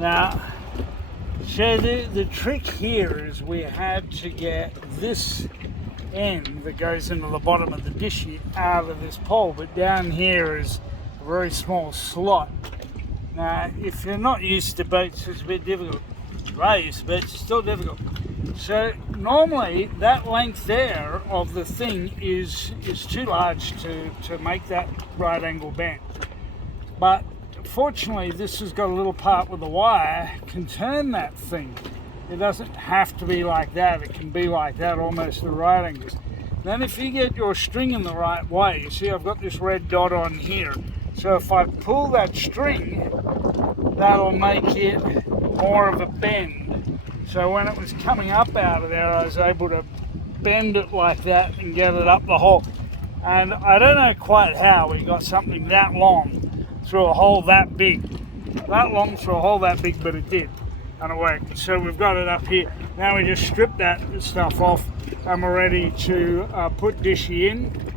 Now, so the trick here is we had to get this end that goes into the bottom of the dish out of this pole, but down here is a very small slot. Now, if you're not used to boats, it's a bit difficult. If you are used to boats, it's still difficult. So normally that length there of the thing is too large to make that right angle bend. But fortunately, this has got a little part with the wire can turn that thing. It doesn't have to be like that. It can be like that, almost the right angles. Then if you get your string in the right way, you see I've got this red dot on here. So if I pull that string, that'll make it more of a bend. So when it was coming up out of there, I was able to bend it like that and get it up the hole. And I don't know quite how we got something that long through a hole that big. That long through a hole that big, but it did. And it worked. So we've got it up here. Now we just strip that stuff off and we're ready to put Dishy in.